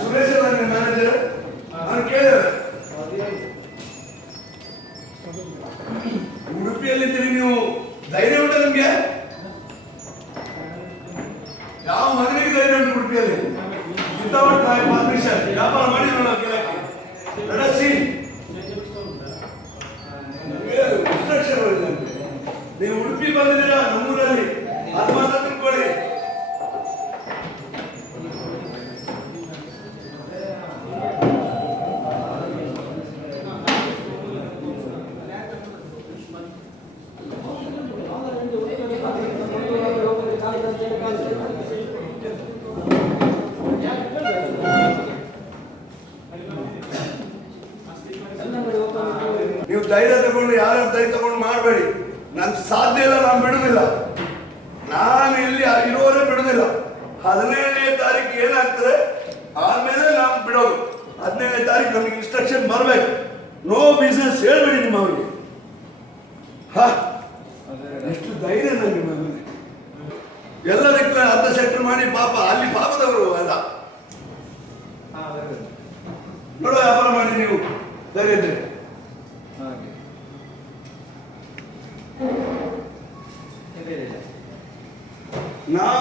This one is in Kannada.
ಸುರೇಶ್ ಮ್ಯಾನೇಜರ್ ನಾನು ಕೇಳಿದೆ, ಉಡುಪಿಯಲ್ಲಿದ್ದೀರಿ ನೀವು, ಧೈರ್ಯ ಉಂಟು ನಿಮ್ಗೆ? ಯಾವ ಮಗನಿಗೆ ಧೈರ್ಯ ಉಂಟು ಉಡುಪಿಯಲ್ಲಿ? ವ್ಯಾಪಾರ ಮಾಡಿದ್ರು ನಾವು ಕೇಳಕ್ಕೆ ನಡೆಸಿ ನೀವು ಉಡುಪಿ ಬಂದಿದ್ದೀರಾ ನಮ್ಮೂರಲ್ಲಿ, ಅದು ಮಾತ್ರ ತಿಳ್ಕೊಳ್ಳಿ. ನೀವು ಧೈರ್ಯ ತಗೊಂಡು ಯಾರ್ಯಾರು ಧೈರ್ಯ ತಗೊಂಡು ಮಾಡಬೇಡಿ. ನನ್ ಸಾಧ್ಯ ಇಲ್ಲ, ನಾನು ಬಿಡುದಿಲ್ಲ. ನಾನು ಇಲ್ಲಿ ಇರೋವರೆ ಬಿಡುದಿಲ್ಲ. 17ನೇ ತಾರೀಕು ಏನಾಗ್ತದೆ ಆಮೇಲೆ ನಾವು ಬಿಡೋದು. 17ನೇ ತಾರೀಕು ನಮಗೆ ಇನ್ಸ್ಟ್ರಕ್ಷನ್ ಬರ್ಬೇಕು. ನೋ ಬಿಸ್ನೆಸ್ ಹೇಳ್ಬೇಡಿ ನಿಮ್ಮವ್ರಿಗೆ. ಎಷ್ಟು ಧೈರ್ಯ ನನಗೆ ಮಗನಿಗೆ. ಎಲ್ಲದಕ್ಕೆ ಅರ್ಧ ಸೆಕ್ಟರ್ ಮಾಡಿ ಪಾಪ ಅಲ್ಲಿ ಪಾಪದವರು ಅಲ್ಲ. ನೋಡೋ ವ್ಯಾಪಾರ ಮಾಡಿ ನೀವು ಧೈರ್ಯ ಇದ್ರೆ. ನಾವು